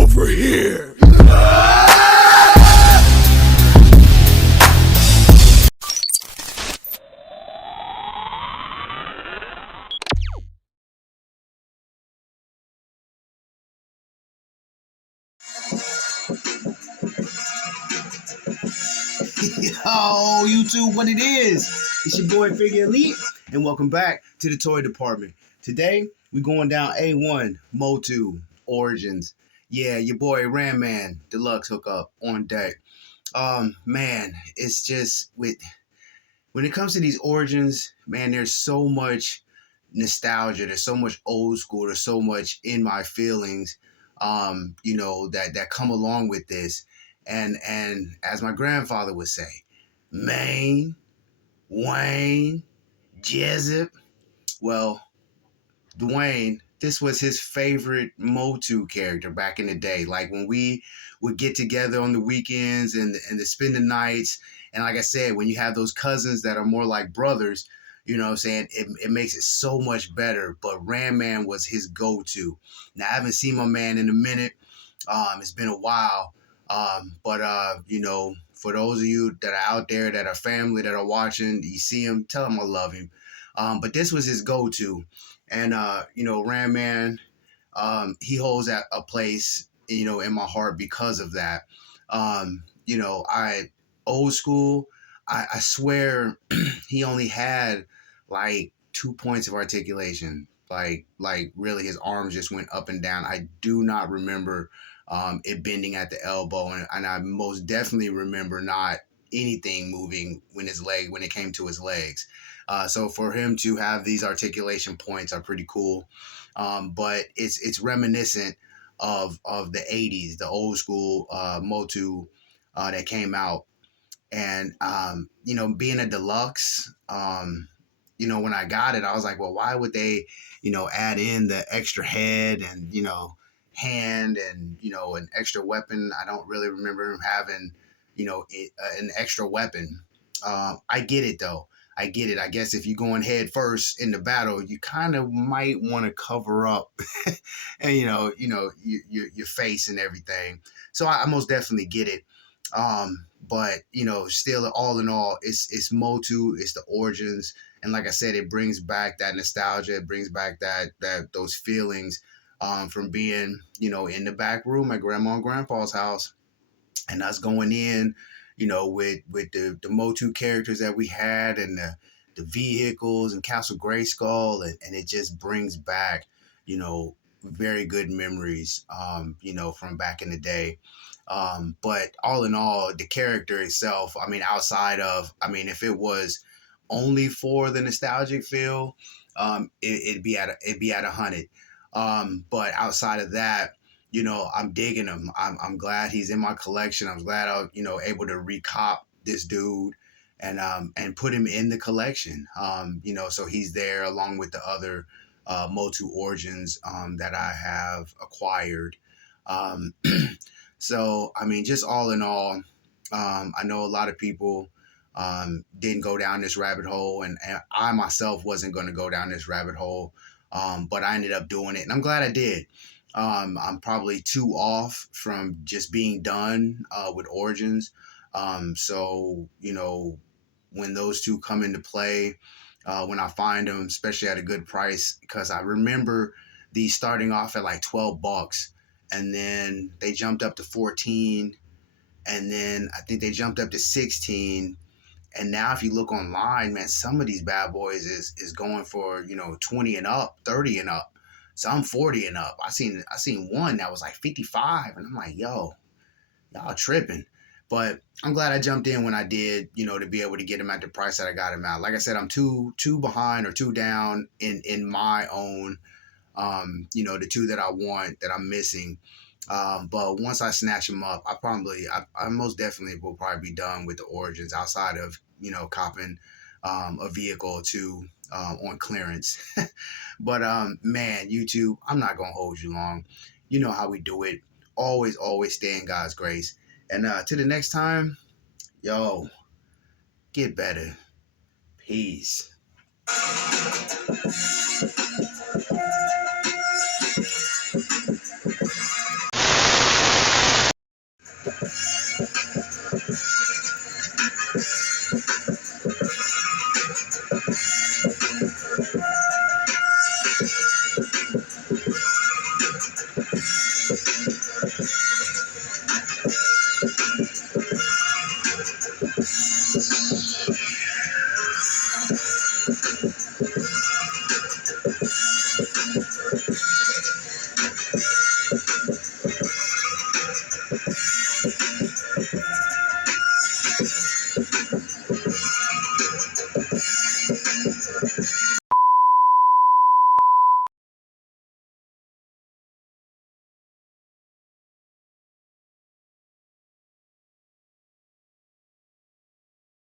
over here. Yo, YouTube, what it is? It's your boy Figure Elite, and welcome back to the toy department. Today, we're going down A1, M.O.T.U, Origins. Yeah, your boy Ram Man, Deluxe hookup on deck. Man, it's just when it comes to these Origins, man, there's so much nostalgia, there's so much old school, there's so much in my feelings, that come along with this. And as my grandfather would say, Maine, Wayne, Jessup. Well, Dwayne, this was his favorite M.O.T.U character back in the day. Like when we would get together on the weekends and to spend the nights. And like I said, when you have those cousins that are more like brothers, you know what I'm saying, it makes it so much better. But Ram Man was his go-to. Now, I haven't seen my man in a minute. It's been a while. But for those of you that are out there, that are family, that are watching, you see him, tell him I love him. But this was his go-to. And, Ram Man, he holds a place, in my heart because of that. Old school, I swear he only had like 2 points of articulation. Like really his arms just went up and down. I do not remember it bending at the elbow, and I most definitely remember not anything moving when it came to his legs. So for him to have these articulation points are pretty cool. But it's reminiscent of the 80s, the old school M.O.T.U that came out. And being a deluxe, when I got it, I was like, well, why would they, add in the extra head and, hand and, an extra weapon? I don't really remember him having, an extra weapon. I get it though. I get it. I guess if you're going head first in the battle, you kind of might want to cover up, and your face and everything. So I most definitely get it. But still, all in all, it's M.O.T.U, it's the Origins, and like I said, it brings back that nostalgia. It brings back those feelings from being in the back room at Grandma and Grandpa's house, and us going in, with the M.O.T.U characters that we had, and the vehicles and Castle Grayskull, and it just brings back, very good memories, from back in the day. But all in all, the character itself, if it was only for the nostalgic feel, it'd be at 100. But outside of that, I'm digging him. I'm glad he's in my collection. I'm glad I able to recop this dude and put him in the collection. So he's there along with the other M.O.T.U Origins that I have acquired. So just all in all, I know a lot of people didn't go down this rabbit hole, and I myself wasn't going to go down this rabbit hole, but I ended up doing it, and I'm glad I did. I'm probably 2 off from just being done with Origins. So when those 2 come into play, when I find them, especially at a good price, because I remember these starting off at like $12, and then they jumped up to 14, and then I think they jumped up to 16. And now if you look online, man, some of these bad boys is going for, 20 and up, 30 and up, some 40 and up. I seen one that was like 55, and I'm like, yo, y'all tripping. But I'm glad I jumped in when I did, to be able to get him at the price that I got him at. Like I said, I'm two behind or 2 down in my own, the 2 that I want, that I'm missing. But once I snatch them up, I most definitely will probably be done with the Origins, outside of, copping a vehicle or 2 on clearance. But man, YouTube, I'm not gonna hold you long. You know how we do it. Always stay in God's grace. And till the next time, yo, get better. Peace.